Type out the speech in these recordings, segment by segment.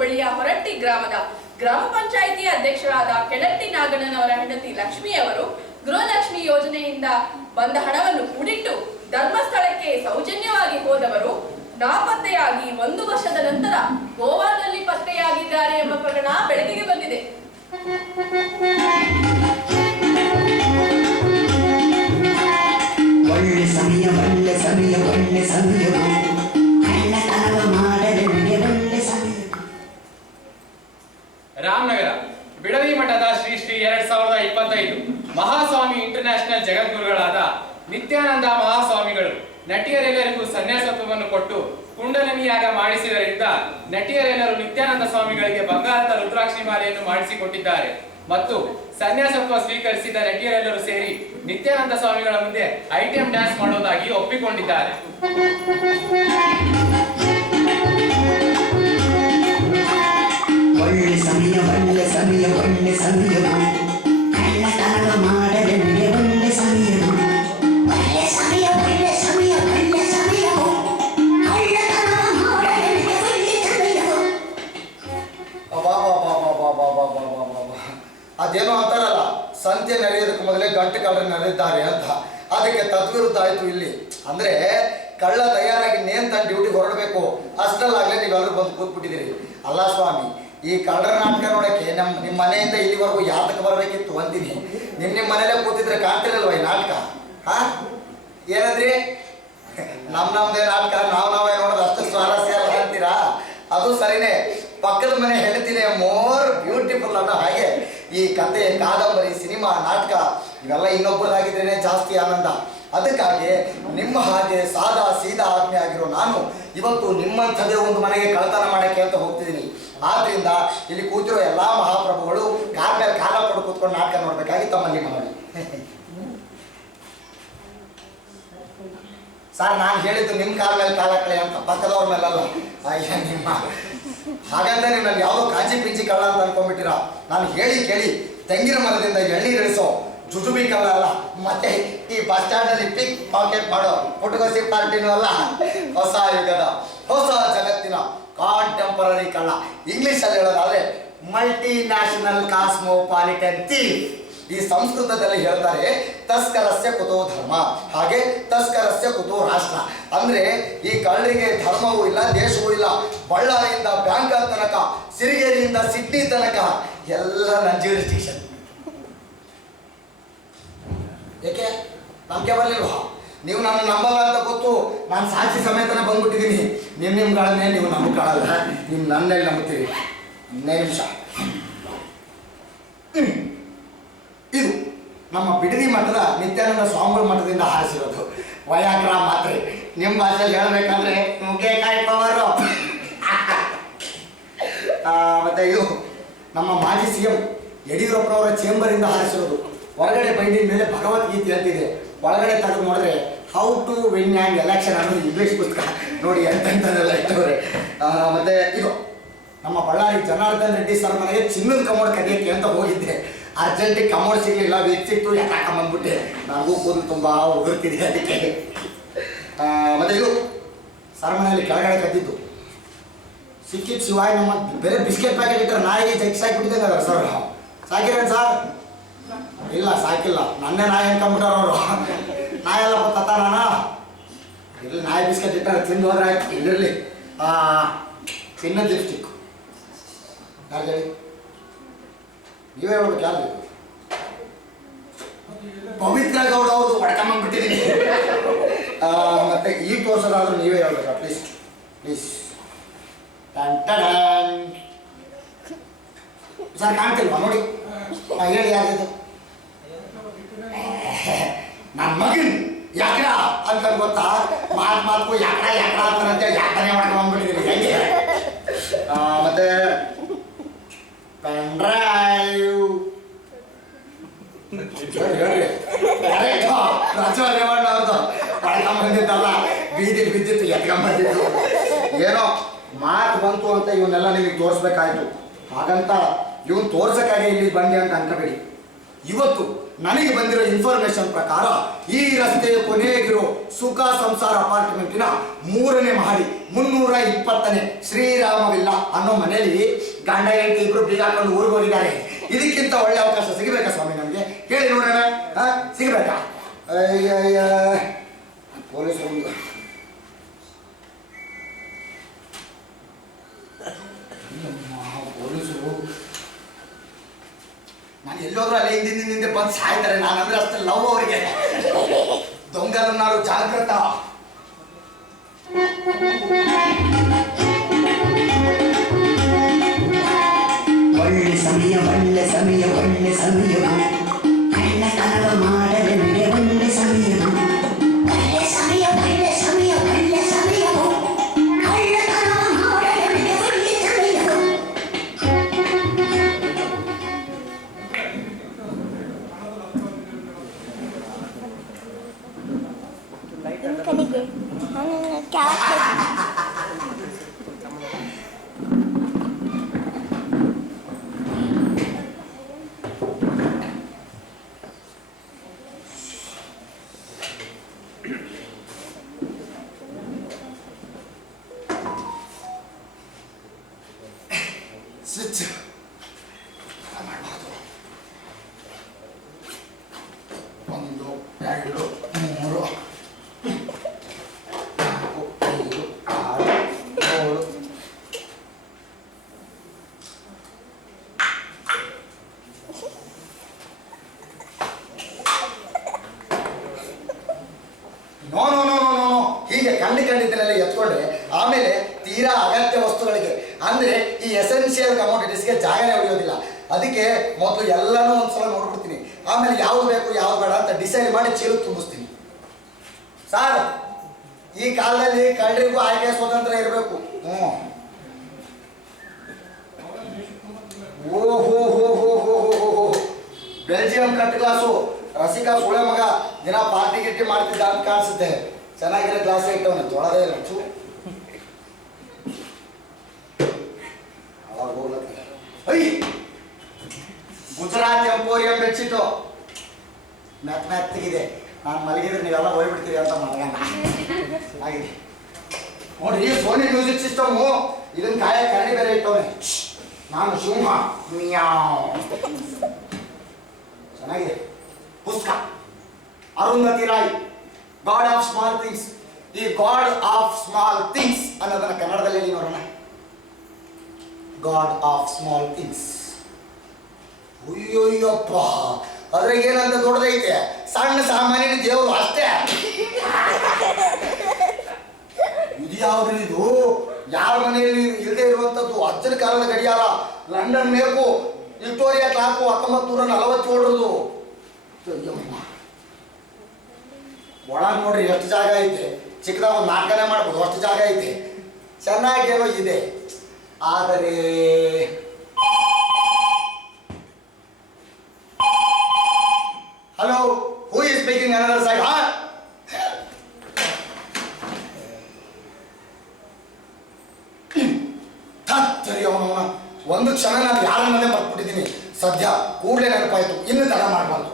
ಹೋಬಳಿಯ ಹೊರಟ್ಟಿ ಗ್ರಾಮದ ಗ್ರಾಮ ಪಂಚಾಯಿತಿ ಅಧ್ಯಕ್ಷರಾದ ಕೆಳಟ್ಟಿ ನಾಗಣ್ಣನವರ ಹೆಂಡತಿ ಲಕ್ಷ್ಮಿಯವರು ಗೃಹಲಕ್ಷ್ಮಿ ಯೋಜನೆಯಿಂದ ಬಂದ ಹಣವನ್ನು ಕೂಡಿಟ್ಟು ಧರ್ಮಸ್ಥಳಕ್ಕೆ ಸೌಜನ್ಯವಾಗಿ ಹೋದವರು ನಾಪತ್ತೆಯಾಗಿ 1 ವರ್ಷದ ನಂತರ ಗೋವಾದಲ್ಲಿ ಪತ್ತೆಯಾಗಿದ್ದಾರೆ ಎಂಬ ಪ್ರಕರಣ ಬೆಳಕಿಗೆ ಬಂದಿದೆ. ಒಳ್ಳೆ ಸಮಯ ಒಳ್ಳೆ ಸಮಯ ಒಳ್ಳೆ ಸಮಯ ಕಳ್ಳತನವ ಮಾಡಲೆಂದೇ ಒಳ್ಳೆ ಸಮಯ. ರಾಮನಗರ ಬಿಡದಿ ಮಠದ ಶ್ರೀ ಶ್ರೀ 2025 ಮಹಾಸ್ವಾಮಿ ಇಂಟರ್ನ್ಯಾಷನಲ್ ಜಗದ್ಗುರುಗಳಾದ ನಿತ್ಯಾನಂದ ಮಹಾಸ್ವಾಮಿಗಳು ನಟಿಯರೆಲ್ಲರಿಗೂ ಸನ್ಯಾಸತ್ವವನ್ನು ಕೊಟ್ಟು ಕುಂಡಲಿನಿಯಾಗ ಮಾಡಿಸಿದರಿಂದ ನಟಿಯರೆಲ್ಲರೂ ನಿತ್ಯಾನಂದ ಸ್ವಾಮಿಗಳಿಗೆ ಬಂಗಾರದ ರುದ್ರಾಕ್ಷಿ ಮಾಲೆಯನ್ನು ಮಾಡಿಸಿಕೊಟ್ಟಿದ್ದಾರೆ ಮತ್ತು ಸನ್ಯಾಸತ್ವ ಸ್ವೀಕರಿಸಿದ ನಟಿಯರೆಲ್ಲರೂ ಸೇರಿ ನಿತ್ಯಾನಂದ ಸ್ವಾಮಿಗಳ ಮುಂದೆ ಐಟಂ ಡ್ಯಾನ್ಸ್ ಮಾಡೋದಾಗಿ ಒಪ್ಪಿಕೊಂಡಿದ್ದಾರೆ. ಒಳ್ಳೆ ಸಮಯ ಒಳ್ಳೆ ಸಮಯ ಒಳ್ಳೆ ಸಮಯ ಕಳ್ಳತನವ ಮಾಡಲೆಂದೇ ಒಳ್ಳೆ ಸಮಯ ಒಳ್ಳೆ ಸಮಯ ಒಳ್ಳೆ ಸಮಯ ಒಳ್ಳೆ ಸಮಯ ಕಳ್ಳತನವ ಮಾಡಲೆಂದೇ ಒಳ್ಳೆ ಸಮಯ. ಅದೇನೋ ಅಂತಾರಲ್ಲ, ಸಂತೆ ನಡೆಯೋದಕ್ಕೆ ಮೊದಲೇ ಗಂಟು ಕಳ್ಳರು ನಡೆದಿದ್ದಾರೆ ಅಂತ. ಅದಕ್ಕೆ ತದ್ವಿರುದ್ಧ ಆಯ್ತು ಇಲ್ಲಿ. ಅಂದ್ರೆ ಕಳ್ಳ ತಯಾರಾಗಿ ನೇಂತ ಡ್ಯೂಟಿ ಹೊರಡಬೇಕು, ಅಷ್ಟರಲ್ಲಾಗಲೇ ನೀವೆಲ್ಲರೂ ಬಂದು ಕೂತ್ಬಿಟ್ಟಿದ್ದೀರಿ. ಅಲ್ಲ ಸ್ವಾಮಿ, ಈ ಕಳ್ಳರ ನಾಟಕ ನೋಡಕ್ಕೆ ನಿಮ್ಮ ಮನೆಯಿಂದ ಇಲ್ಲಿವರೆಗೂ ಯಾತಕ್ಕೆ ಬರಬೇಕಿತ್ತು ಅಂತೀನಿ. ನಿಮ್ಮ ಮನೇಲೆ ಕೂತಿದ್ರೆ ಕಾಣ್ತಿರಲ್ವ ಈ ನಾಟಕ? ಏನಂದ್ರಿ? ನಮ್ದೇ ನಾಟಕ ನಾವೇ ನೋಡೋದು ಅಷ್ಟು ಸ್ವಾರಸ್ಯ ಅಲ್ಲ ಅಂತೀರಾ? ಅದು ಸರಿನೇ. ಪಕ್ಕದ ಮನೆ ಹೆಂಡತಿನೇ ಮೋರ್ ಬ್ಯೂಟಿಫುಲ್ ಅನ್ನೋ ಹಾಗೆ ಈ ಕತೆ, ಕಾದಂಬರಿ, ಸಿನಿಮಾ, ನಾಟಕ ಇವೆಲ್ಲ ಇನ್ನೊಬ್ಬರಾಗಿದ್ರೇನೆ ಜಾಸ್ತಿ ಆನಂದ. ಅದಕ್ಕಾಗಿ ನಿಮ್ಮ ಹಾಗೆ ಸಾದಾ ಸೀದಾ ಆಜ್ಞೆ ಆಗಿರೋ ನಾನು ಇವತ್ತು ನಿಮ್ಮಂಥದ್ದೇ ಒಂದು ಮನೆಗೆ ಕಳ್ಳತನ ಮಾಡಕ್ಕೆ ಅಂತ ಹೋಗ್ತಿದ್ದೀನಿ. ಆದ್ರಿಂದ ಇಲ್ಲಿ ಕೂತಿರೋ ಎಲ್ಲಾ ಮಹಾಪ್ರಭುಗಳು ಕಾಲ ಮೇಲೆ ಕಾಲ ಕೊಟ್ಟು ಕೂತ್ಕೊಂಡು ನಾಟಕ ನೋಡ್ಬೇಕಾಗಿ ತಮ್ಮಲ್ಲಿ ಮನವಿ. ಸರ್, ನಾನು ಹೇಳಿದ್ದು ನಿಮ್ಮ ಕಾಲ ಮೇಲೆ ಕಾಲ ಕಳೆ ಅಂತ, ಪಕ್ಕದವ್ರ ಮೇಲಲ್ಲ. ಅಯ್ಯ ನಿಮ್ಮ ಹಾಗಂತ ನಿಮ್ಮಲ್ಲಿ ಯಾವುದೋ ಕಾಂಚಿ ಪಿಂಚಿ ಕಳ್ಳ ಅಂತ ಅನ್ಕೊಂಡ್ಬಿಟ್ಟಿರ. ನಾನು ಹೇಳಿ ಕೇಳಿ ತೆಂಗಿನ ಮರದಿಂದ ಎಳ್ನೀರಿಳಿಸೋ ಜುಜುಬಿ ಕಳ್ಳ ಅಲ್ಲ, ಮತ್ತೆ ಈ ಬಸ್ ಸ್ಟ್ಯಾಂಡ್ ಅಲ್ಲಿ ಪಿಕ್ ಪಾಕೆಟ್ ಮಾಡೋ ಪುಟಗೋಸಿ ಪಾರ್ಟಿನೂ ಅಲ್ಲ. ಹೊಸ ಯುಗದ ಹೊಸ ಜಗತ್ತಿನ ಕಾಂಟೆಂಪರರಿ ಕಳ್ಳ. ಇಂಗ್ಲಿಷ್ ಅಲ್ಲಿ ಹೇಳೋದಾದ್ರೆ ಮಲ್ಟಿ ನ್ಯಾಷನಲ್ ಕಾಸ್ಮೋಪಾಲಿಟನ್ ಥೀಫ್. ಈ ಸಂಸ್ಕೃತದಲ್ಲಿ ಹೇಳ್ತಾರೆ ತಸ್ಕರಸ್ಯ ಕುತೋ ಧರ್ಮ, ಹಾಗೆ ತಸ್ಕರಸ್ಯ ಕುತೋ ರಾಷ್ಟ್ರ. ಅಂದ್ರೆ ಈ ಕಳ್ಳರಿಗೆ ಧರ್ಮವೂ ಇಲ್ಲ, ದೇಶವೂ ಇಲ್ಲ. ಬಳ್ಳಾರಿಯಿಂದ ಬ್ಯಾಂಕಾಕ್ ತನಕ, ಸಿರಿಗೇರಿಯಿಂದ ಸಿಡ್ನಿ ತನಕ ಎಲ್ಲ ನನ್ನ ಜ್ಯೂರಿಸ್ಡಿಕ್ಷನ್. ಏಕೆ ನಂಬಿಕೆ ಬರಲಿಲ್ವಾ? ನೀವು ನನ್ನ ನಂಬಲ್ಲ ಅಂತ ಗೊತ್ತು. ನಾನು ಸಾಕ್ಷಿ ಸಮೇತನ ಬಂದ್ಬಿಟ್ಟಿದ್ದೀನಿ. ನಿಮ್ಗಳನ್ನೇ ನೀವು ನಂಬಿಕೊಳ್ಳಲ್ಲ, ನೀವು ನನ್ನಲ್ಲಿ ನಂಬುತ್ತೀರಿ. 1 ನಿಮಿಷ. ಇದು ನಮ್ಮ ಬಿಡದಿ ಮಠದ ನಿತ್ಯಾನಂದ ಸ್ವಾಮಿಗಳ ಮಠದಿಂದ ಹಾರಿಸಿರೋದು ವಯಾಗ್ರ ಮಾತ್ರೆ. ನಿಮ್ಮ ಭಾಷೆಯಲ್ಲಿ ಹೇಳಬೇಕಂದ್ರೆ ನುಗ್ಗೆಕಾಯಿ ಪವರು. ಮತ್ತೆ ಇದು ನಮ್ಮ ಮಾಜಿ CM ಯಡಿಯೂರಪ್ಪನವರ ಚೇಂಬರಿಂದ ಹಾರಿಸಿರೋದು. ಹೊರಗಡೆ ಬೈಂಡಿನ ಮೇಲೆ ಭಗವದ್ಗೀತೆ ಅಂತಿದೆ, ಒಳಗಡೆ ತೆಗೆದು ನೋಡಿದ್ರೆ how to win and election ಅನ್ನೋದು ಇಂಗ್ಲೀಷ್ ಪುಸ್ತಕ. ನೋಡಿ ಎಂತೆಂಥದ್ದೆಲ್ಲ ಇಟ್ಟವ್ರೆ. ಮತ್ತೆ ಇದು ನಮ್ಮ ಬಳ್ಳಾರಿ ಜನಾರ್ದನ್ ರೆಡ್ಡಿ ಸರ್ ಮನೆಗೆ ಚಿನ್ನದ ಕಮೋಡ್ ಕದಿಯಕ್ಕೆ ಅಂತ ಹೋಗಿದ್ದೆ. ಅರ್ಜೆಂಟಿಗೆ ಕಮೋಡ್ ಸಿಗಲಿಲ್ಲ, ವೀಕ್ ಸಿಕ್ತು, ಯಾಕಂಬಂದ್ಬಿಟ್ಟೆ. ನನಗೂ ಕೂದಲು ತುಂಬ ಉದುರ್ತಿದೆ ಅದಕ್ಕೆ. ಮತ್ತೆ ಇದು ಸರ್ ಮನೆಯಲ್ಲಿ ಕೆಳಗಡೆ ಕದ್ದಿದ್ದು ಸಿಕ್ಕಿದ್ದು ಶಿವಾಯ್. ನಮ್ಮ ಬೇರೆ ಬಿಸ್ಕೆಟ್ ಪ್ಯಾಕೆಟ್ ಇಟ್ಟರೆ ನಾಯಿಗೆ ಜಗ್ಗಿ ಸಾಕಿಬಿಟ್ಟಿದ್ದೆ ಅದ ಸರ್. ಸಾಕಿರೇನು ಸರ್? ಇಲ್ಲ ಸಾಕಿಲ್ಲ, ನನ್ನೇ ನಾಯಿ ಅನ್ಕೊಂಬಿಟ್ಟಾರ ಅವರು. ನಾಯೆಲ್ಲ ತತ್ತಾನ ಇಲ್ಲಿ ನಾಯಿ ಬಿಸ್ಕೆಟ್ ಇಟ್ಟಾರೆ, ತಿಂದು ಹೋದ್ರೆ ಆಯ್ತು. ಇಲ್ಲಿರಲಿ ಚಿನ್ನದ ಲಿಪ್ಸ್ಟಿಕ್. ಯಾರು ಹೇಳಿ? ನೀವೇ ಹೇಳ್ಬೇಕು. ಯಾರು? ಪವಿತ್ರ ಗೌಡ ಅವರು ಹೊಡ್ಕೊಂಬಂದ್ಬಿಟ್ಟಿದ್ದೀನಿ. ಮತ್ತೆ ಈಗ ತೋರ್ಸೋದಾದ್ರೂ ನೀವೇ ಹೇಳ್ಬೇಕು ಪ್ಲೀಸ್ ಪ್ಲೀಸ್. ಸರ್ ಕಾಣ್ತಿಲ್ವಾ? ನೋಡಿ ಹೇಳಿ ಯಾರಿದು? ನನ್ನ ಮಗನ್ ಯಾಕ್ರ ಅಂತ ಗೊತ್ತಾ? ಮಾತು ಯಾಕ್ರ ಅಂತಾರಂತೆ ಯಾಕನೆ ಮಾಡ್ಕೊಂಡ್ಬಿಟ್ಟಿದ್ದೀನಿ. ಹೆಂಗೆ? ಮತ್ತೆ ಪೆನ್ ಡ್ರೈವ್ ಹೇಳ್ರಿ. ರಾಜವರೇವಣ್ಣ ಅವ್ರದ್ದು ಪಡ್ಕೊಂಬಂದಿದ್ದಲ್ಲ, ಬೀದಿ ಬಿದ್ದಿತ್ತು, ಎತ್ಕೊಂಬಂದಿದ್ದು. ಏನೋ ಮಾತು ಬಂತು ಅಂತ ಇವನ್ನೆಲ್ಲ ನಿಮಗೆ ತೋರಿಸ್ಬೇಕಾಯ್ತು. ಹಾಗಂತ ಇವನ್ ತೋರ್ಸಕ್ಕಾಗಿ ಇಲ್ಲಿ ಬಂದೆ ಅಂತ ಅನ್ಕೋಬೇಡಿ. ಇವತ್ತು ನನಗೆ ಬಂದಿರೋ ಇನ್ಫಾರ್ಮೇಶನ್ ಪ್ರಕಾರ ಈ ರಸ್ತೆಯ ಕೊನೆಗಿರೋ ಸುಖ ಸಂಸಾರ ಅಪಾರ್ಟ್ಮೆಂಟಿನ 3ನೇ ಮಹಡಿ 320ನೇ ಶ್ರೀರಾಮವಿಲ್ಲ ಅನ್ನೋ ಮನೆಯಲ್ಲಿ ಗಂಡ ಹೆಂಡತಿ ಇಬ್ರು ಬೀಗ ಹಾಕೊಂಡು ಊರಿಗೆ ಹೋಗಿದ್ದಾರೆ. ಇದಕ್ಕಿಂತ ಒಳ್ಳೆ ಅವಕಾಶ ಸಿಗಬೇಕಾ ಸ್ವಾಮಿ ನಮಗೆ? ಹೇಳಿ ನೋಡೋಣ. ಸಿಗಬೇಕಾ? ಅಯ್ಯಯ್ಯ ಪೊಲೀಸರು ಪೊಲೀಸರು ನಾನು ಎಲ್ಲೋದ್ರೂ ಅಲ್ಲೇ ಹಿಂದಿಂದ ಬಂದು ಸಾಯ್ತಾರೆ. ನಾನಂದ್ರೆ ಅಷ್ಟೇ ಲವ್ ಅವರಿಗೆ. ದೊಂಗರನ್ನಾರು ಜಾಗ್ರತ. ಒಳ್ಳೆ ಸಮಯ ಒಳ್ಳೆ ಸಮಯ ಒಳ್ಳೆ ಸಮಯವು ಕಳ್ಳತನವ ಮಾಡಲೆಂದೇ ಒಳ್ಳೆ ಸಮಯವು ಒಳ್ಳೆ ಸಮಯ ಒಳ್ಳೆ ಸಮಯ ಒಳ್ಳೆ ಸಮಯವು ಕಳ್ಳತನವ ಮಾಡಲೆಂದೇ ಒಳ್ಳೆ ಸಮಯವು. ಕನಿಗೆ ಸ್ವಿಚ್ ಒಂದು 2 3 4 5 6 7 no no no no no ಹೀಗೆ ಕಂಡಿದ್ದನ್ನೆಲ್ಲ ಎತ್ಕೊಂಡ್ರೆ ಆಮೇಲೆ ತೀರಾ ಅಗತ್ಯ ವಸ್ತುಗಳಿಗೆ ಅಂದ್ರೆ ಈ ಎಸೆನ್ಷಿಯಲ್ ಕಮೋಡಿಟೀಸ್ಗೆ ಜಾಗನೇ ಉಳಿಯೋದಿಲ್ಲ. ಅದಕ್ಕೆ ಮೊದಲು ಎಲ್ಲನೂ ಒಂದ್ಸಲ ನೋಡ್ಬಿಡ್ತೀನಿ. ಆಮೇಲೆ ಯಾವ್ದು ಬೇಕು ಯಾವ್ದು ಬೇಡ ಅಂತ ಡಿಸೈಡ್ ಮಾಡಿ ಚೀಲ ತುಂಬಿಸ್ತೀನಿ. ಸರ್, ಈ ಕಾಲದಲ್ಲಿ ಕಳ್ಳರಿಗೂ ಆಯ್ಕೆ ಸ್ವತಂತ್ರ ಇರಬೇಕು. ಓಹೋ ಹೋ ಹೋ ಹೋ ಹೋ ಬೆಲ್ಜಿಯಂ ಕಟ್ ಗ್ಲಾಸು. ರಸಿಕಾ ಸುಳೆ ಮಗ ದಿನ ಪಾರ್ಟಿ ಗಿಟ್ಟಿ ಮಾಡ್ತಿದ್ದ ಅಂತ ಕಾಣಿಸುತ್ತೆ. ಚೆನ್ನಾಗಿರೋ ಗ್ಲಾಸ್ ಇಟ್ಟವನು ತೊಳದೇ ಇಲ್ಲ. ಗುಜರಾತ್ ಎಂಪೋರಿಯಂ ಬೆಡ್ಶೀಟು ಮೆತ್ತಗಿದೆ. ನಾನು ಮಲಗಿದ್ರೆ ನೀವೆಲ್ಲ ಹೋಗ್ಬಿಡ್ತೀರಿ ಅಂತ ಮಲಗಣ್ಣ ಆಗಿದೆ ನೋಡ್ರಿ. ಸೋನಿ ಮ್ಯೂಸಿಕ್ ಸಿಸ್ಟಮು ಇದನ್ನ ಕಾಯ ಕರಡಿ ಬೇರೆ ಇಟ್ಟವನೆ. ನಾನು ಸಿಂಹ ಮಿಯಾವ್. ಚೆನ್ನಾಗಿದೆ. ಪುಸ್ತಕ Arundhati Roy God of small things. ಈ ಗಾಡ್ ಆಫ್ ಸ್ಮಾಲ್ ಥಿಂಗ್ಸ್ ಅನ್ನೋದನ್ನ ಕನ್ನಡದಲ್ಲಿ ಹೇಳಿ ನೋಡೋಣ. God of small things. ಅಯ್ಯೋಯ್ಯಪ್ಪ, ಅದ್ರಾಗ ಏನಂತ ದೊಡ್ಡದೈತೆ? ಸಣ್ಣ ಸಾಮಾನ್ಯನ ದೇವರು ಅಷ್ಟೇ. ಇದು ಯಾವ್ದು? ಇದು ಯಾರ ಮನೆಯಲ್ಲಿ ಇಲ್ಲದೆ ಇರುವಂತದ್ದು ಅಜ್ಜನ ಕಾಲದ ಗಡಿಯಾರ. London make Victoria clock 1947. ಒಳಗೆ ನೋಡ್ರಿ ಎಷ್ಟು ಜಾಗ ಐತೆ. ಚಿಕ್ಕದಾಗ ಒಂದು 4 ಮಾಡ್ಬೋದು, ಅಷ್ಟು ಜಾಗ ಐತೆ. ಚೆನ್ನಾಗೇನೋ ಇದೆ. ಆದರೆ hello, who is speaking another side? ಸರಿ, ಅವನವನ ಒಂದು ಕ್ಷಣ ನಾನು ಯಾರನ್ನೇ ಮರ್ತ್ಬಿಟ್ಟಿದ್ದೀನಿ. ಸದ್ಯ ಕೂಡಲೇ ನೆನಪಾಯ್ತು. ಇನ್ನು ತಡ ಮಾಡಬಾರ್ದು.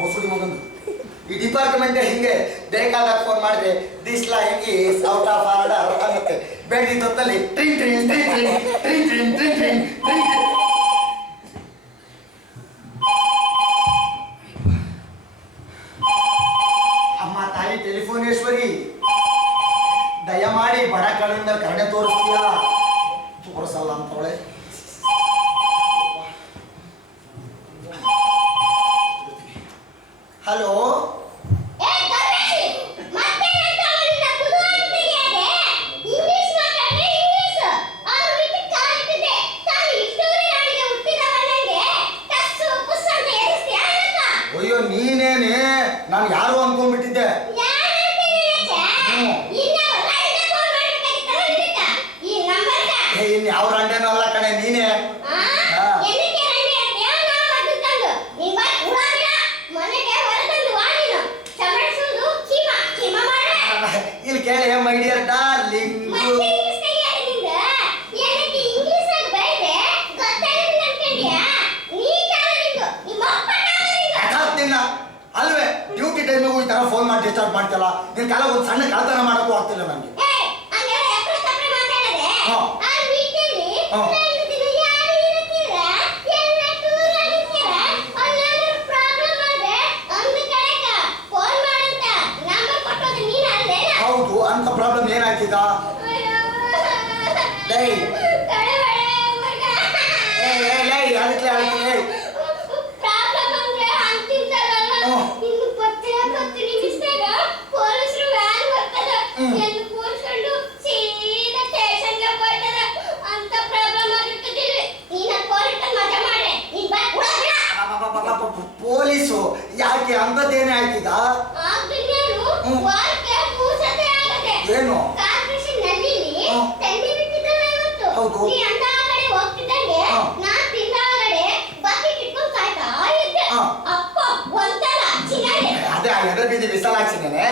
ಬೋಸುಡಿ ಮಗಂದು ಈ ಡಿಪಾರ್ಟ್ಮೆಂಟ್ ಹಿಂಗೆ ಬೇಕಾದಾಗ ಫೋನ್ ಮಾಡಿದ್ರೆ this line is out of order ಅನ್ನುತ್ತೆ. ಬೆಳ್ಳಿ ಹೊತ್ತಲ್ಲಿ ಟ್ರಿಂಗ್ ಟ್ರಿಂಗ್ ಟ್ರಿಂಗ್ ಟ್ರಿಂಗ್ ಟ್ರಿಂಗ್ ಟ್ರಿಂಗ್ ಟ್ರಿಂಗ್ ಟ್ರಿಂಗ್ ಟ್ರಿಂಗ್. ಅಮ್ಮ ತಾಯಿ ಟೆಲಿಫೋನೇಶ್ವರಿ, ದಯಮಾಡಿ ಬಡ ಕಡೆಯಿಂದ ಕರುಣೆ ತೋರಿಸ್ತೀಯಾ? ತೋರಿಸಲ್ಲ ಅಂತವಳೆ. ಹಲೋ, ಅಯ್ಯೋ ನೀನೇನೆ, ನಾನು ಯಾರು ಅನ್ಕೊಂಡ್ಬಿಟ್ಟಿದ್ದೆ. ಇನ್ ಯಾವ ರಂಡೇನೂ ಅಲ್ಲ ಕಣೆ, ನೀನೇ. ಆಯ್ತಲ್ಲ ನಿನ್ ಕಾಲ ಒಂದು ಸಣ್ಣ ಕಳತನ ಮಾಡಕ್ಕೂ ಆಗ್ತಿಲ್ಲ ನನಗೆ. ಹೌದು ಅಂತ ಪ್ರಾಬ್ಲಮ್ ಏನಾಯ್ತಿದ? ಅದಕ್ಕೆ ಪೊಲೀಸು ಯಾಕೆ ಅಂತದ್ದೇನೆ ಆಯ್ತಿದ? ಏನು? ಹೌದು. ಅದೇ ಎದ್ರ ಬೀದಿ ಬಿಸಲಾಗ್ಸಿದ್ದೇನೆ.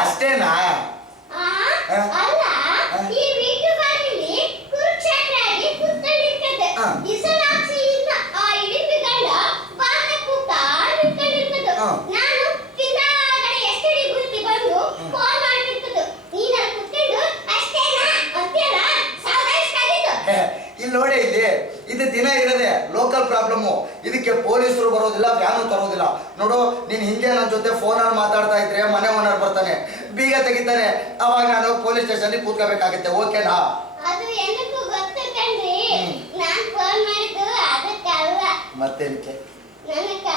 ಅಷ್ಟೇನಾ? ಅಲ್ಲ, ಈ ವೀಡಿಯೋ ಬಾರಿಲಿ ಕುರುಕ್ಷೇತ್ರ ಆಗಿ ಕುತ್ಕೊಂಡಿರ್ತದೆ. ಇಸಲಾಕ್ಷಿಯಿಂದ ಆ ಇಡಿಪಿ ಗಂಡ ಬಾಲ ಕೂತ ನಿಂತ್ಕೊಂಡಿರ್ತದೆ. ನಾನು ತಿಂದಾಗಡೆ ಎಷ್ಟಡಿ ಗುರುತಿ ಬಂದು ಫೋನ್ ಮಾಡ್ತಿರ್ತದೆ. ನೀನ ಕುತ್ಕೊಂಡು ಅಷ್ಟೇನಾ ಅಂತೆಲ್ಲ ಸಾಧಾಯಿಸ್ತಾಗಿದ್ದು. ಇಲ್ಲಿ ನೋಡಿ, ಇದು ದಿನ ಇರದೆ ಲೋಕಲ್ ಪ್ರಾಬ್ಲಮ್ಮು. ಇದಕ್ಕೆ ಪೊಲೀಸರು ಬರೋದಿಲ್ಲ, ವ್ಯಾನು ತರೋದಿಲ್ಲ. ನೋಡು, ನೀನ್ ಹಿಂಗೆ ನನ್ನ ಜೊತೆ ಫೋನಲ್ಲಿ ಮಾತಾಡ್ತಾ ಇದ್ರೆ ಮನೆ ಓನರ್ ಬರ್ತಾನೆ, ಬೀಗ ತೆಗಿತಾನೆ. ಅವಾಗ ನಾನು ಪೊಲೀಸ್ ಸ್ಟೇಷನ್ ಕೂತ್ಕೋಬೇಕಾಗುತ್ತೆ. ಓಕೆನಾ? ಅದು ಏನಕ್ಕೂ ಗೊತ್ತು ಕಣ್ರಿ. ನಾನ್ ಫೋನ್ ಮಾಡಿದ್ದು ಅದಕ್ಕಲ್ಲ. ಮತ್ತೇನಕ್ಕೆ? ನನಗ